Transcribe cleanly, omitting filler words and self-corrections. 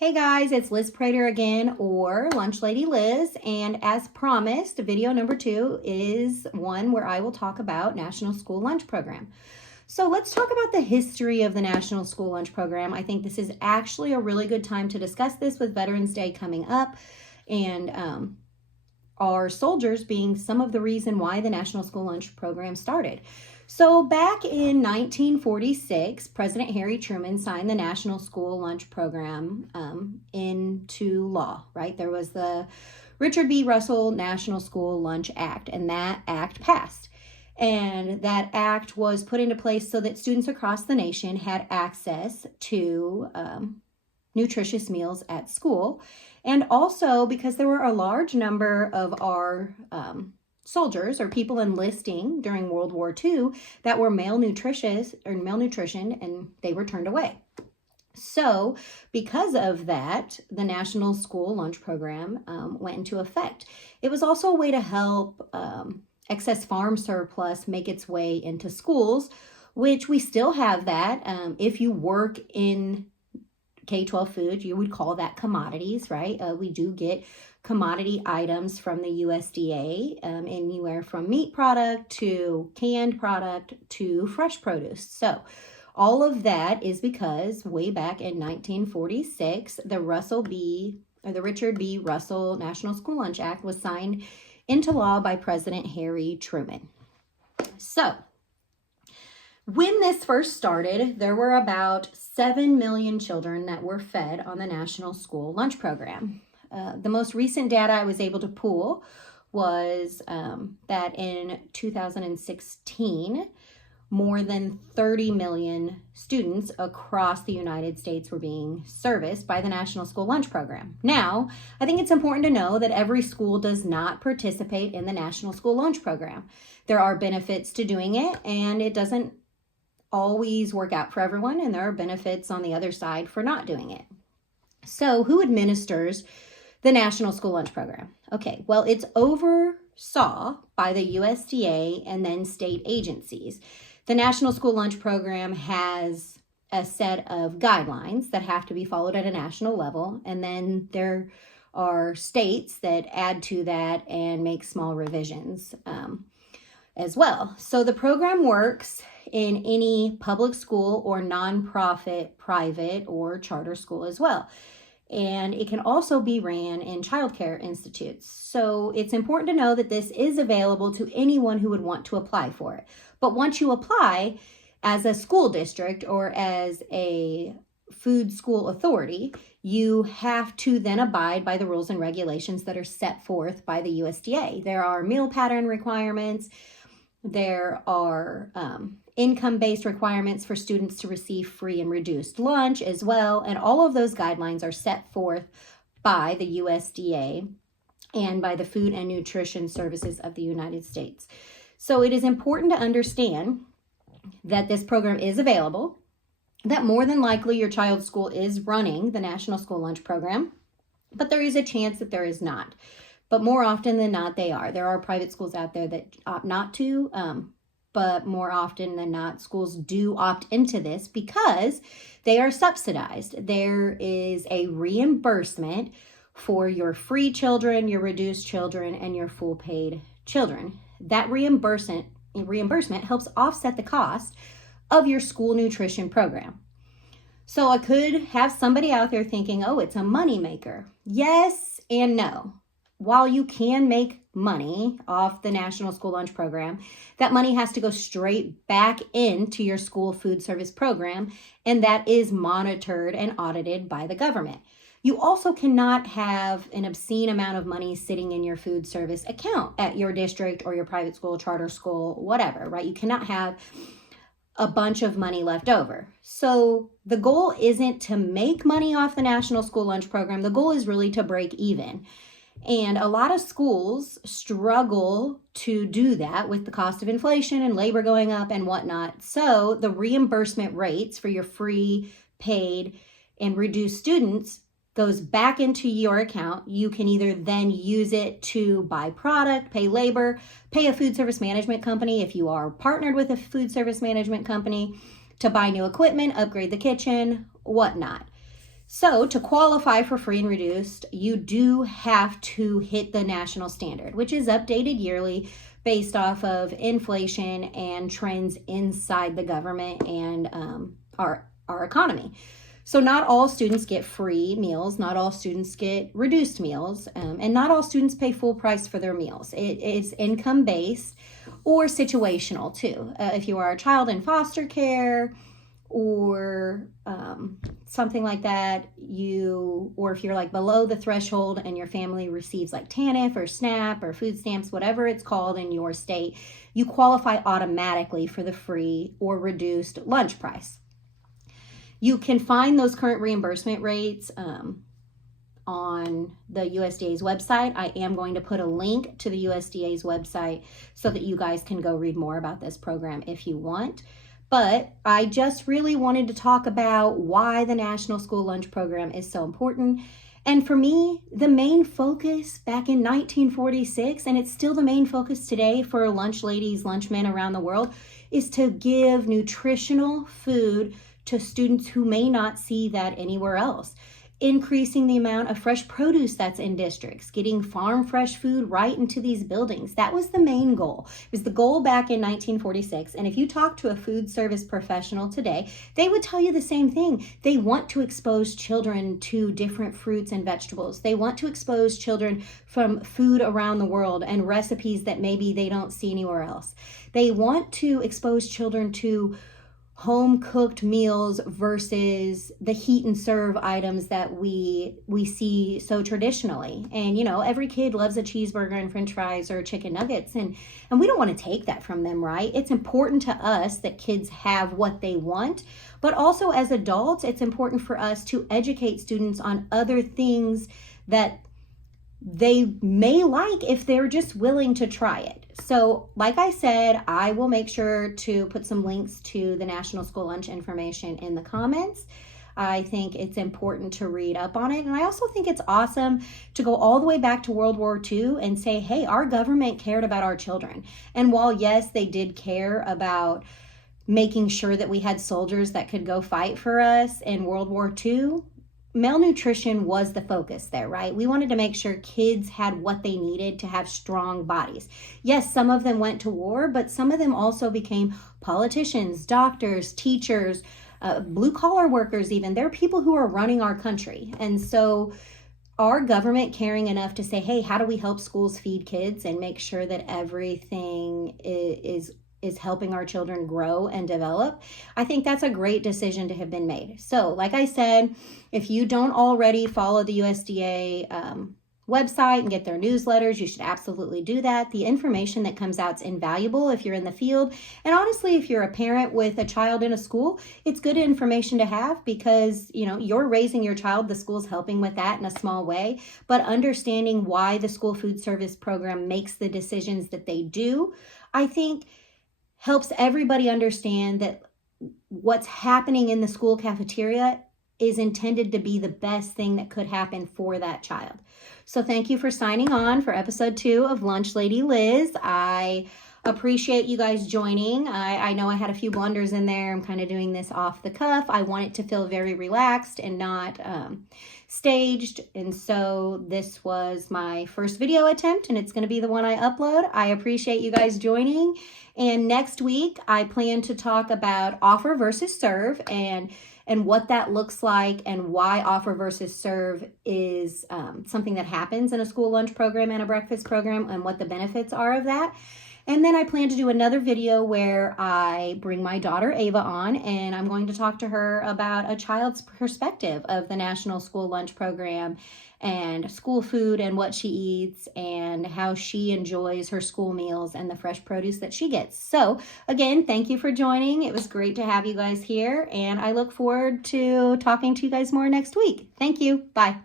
Hey guys, it's Liz Prater again, or Lunch Lady Liz, and as promised, video number 2 is one where I will talk about National School Lunch Program. So let's talk about the history of the National School Lunch Program. I think this is actually a really good time to discuss this with Veterans Day coming up, and our soldiers being some of the reason why the National School Lunch Program started. So back in 1946, President Harry Truman signed the National School Lunch Program into law, right? There was the Richard B. Russell National School Lunch Act, and that act passed. And that act was put into place so that students across the nation had access to nutritious meals at school. And also because there were a large number of our soldiers or people enlisting during World War II that were malnutrition, and they were turned away. So because of that, the National School Lunch Program went into effect. It was also a way to help excess farm surplus make its way into schools, which we still have that. If you work in K-12 food, you would call that commodities, right? We do get commodity items from the USDA, anywhere from meat product to canned product to fresh produce. So all of that is because way back in 1946, the Richard B. Russell National School Lunch Act was signed into law by President Harry Truman. So when this first started, there were about 7 million children that were fed on the National School Lunch Program. The most recent data I was able to pull was that in 2016, more than 30 million students across the United States were being serviced by the National School Lunch Program. Now, I think it's important to know that every school does not participate in the National School Lunch Program. There are benefits to doing it, and it doesn't always work out for everyone, and there are benefits on the other side for not doing it. So who administers the National School Lunch Program? Okay, well, it's oversaw by the USDA and then state agencies. The National School Lunch Program has a set of guidelines that have to be followed at a national level, and then there are states that add to that and make small revisions as well. So the program works in any public school or nonprofit, private or charter school as well. And it can also be ran in childcare institutes. So it's important to know that this is available to anyone who would want to apply for it. But once you apply as a school district or as a food school authority, you have to then abide by the rules and regulations that are set forth by the USDA. There are meal pattern requirements. There are income-based requirements for students to receive free and reduced lunch as well. And all of those guidelines are set forth by the USDA and by the Food and Nutrition Services of the United States. So it is important to understand that this program is available, that more than likely your child's school is running the National School Lunch Program, but there is a chance that there is not. But more often than not, they are. There are private schools out there that opt not to, but more often than not, schools do opt into this because they are subsidized. There is a reimbursement for your free children, your reduced children, and your full paid children. That reimbursement helps offset the cost of your school nutrition program. So I could have somebody out there thinking, oh, it's a moneymaker. Yes and no. While you can make money off the National School Lunch Program, that money has to go straight back into your school food service program, and that is monitored and audited by the government. You also cannot have an obscene amount of money sitting in your food service account at your district or your private school, charter school, whatever, right? You cannot have a bunch of money left over. So the goal isn't to make money off the National School Lunch Program. The goal is really to break even. And a lot of schools struggle to do that with the cost of inflation and labor going up and whatnot. So the reimbursement rates for your free, paid, and reduced students goes back into your account. You can either then use it to buy product, pay labor, pay a food service management company if you are partnered with a food service management company, to buy new equipment, upgrade the kitchen, whatnot. So to qualify for free and reduced, you do have to hit the national standard, which is updated yearly based off of inflation and trends inside the government and our economy. So not all students get free meals, not all students get reduced meals, and not all students pay full price for their meals. It is income-based or situational too. If you are a child in foster care, or something like that, or if you're like below the threshold and your family receives like TANF or SNAP or food stamps, whatever it's called in your state, you qualify automatically for the free or reduced lunch price. You can find those current reimbursement rates on the USDA's website. I am going to put a link to the USDA's website so that you guys can go read more about this program if you want. But I just really wanted to talk about why the National School Lunch Program is so important. And for me, the main focus back in 1946, and it's still the main focus today for lunch ladies, lunchmen around the world, is to give nutritional food to students who may not see that anywhere else. Increasing the amount of fresh produce that's in districts, getting farm fresh food right into these buildings. That was the main goal. It was the goal back in 1946. And if you talk to a food service professional today, they would tell you the same thing. They want to expose children to different fruits and vegetables. They want to expose children from food around the world and recipes that maybe they don't see anywhere else. They want to expose children to home cooked meals versus the heat and serve items that we see so traditionally. And every kid loves a cheeseburger and french fries or chicken nuggets, and we don't want to take that from them, right? It's important to us that kids have what they want, but also as adults, it's important for us to educate students on other things that they may like if they're just willing to try it. So like I said, I will make sure to put some links to the National School Lunch information in the comments. I think it's important to read up on it. And I also think it's awesome to go all the way back to World War II and say, hey, our government cared about our children. And while yes, they did care about making sure that we had soldiers that could go fight for us in World War II, malnutrition was the focus there, right? We wanted to make sure kids had what they needed to have strong bodies. Yes, some of them went to war, but some of them also became politicians, doctors, teachers, blue collar workers even. They're people who are running our country. And so our government caring enough to say, hey, how do we help schools feed kids and make sure that everything is helping our children grow and develop, I think that's a great decision to have been made. So like I said, if you don't already follow the USDA website and get their newsletters, you should absolutely do that. The information that comes out is invaluable if you're in the field. And honestly, if you're a parent with a child in a school, it's good information to have because, you're raising your child. The school's helping with that in a small way. But understanding why the school food service program makes the decisions that they do, I think helps everybody understand that what's happening in the school cafeteria is intended to be the best thing that could happen for that child. So thank you for signing on for episode 2 of Lunch Lady Liz. I appreciate you guys joining. I know I had a few blunders in there. I'm kind of doing this off the cuff. I want it to feel very relaxed and not staged. And so this was my first video attempt and it's going to be the one I upload. I appreciate you guys joining. And next week, I plan to talk about offer versus serve and what that looks like and why offer versus serve is something that happens in a school lunch program and a breakfast program and what the benefits are of that. And then I plan to do another video where I bring my daughter Ava on and I'm going to talk to her about a child's perspective of the National School Lunch Program and school food and what she eats and how she enjoys her school meals and the fresh produce that she gets. So again, thank you for joining. It was great to have you guys here and I look forward to talking to you guys more next week. Thank you. Bye.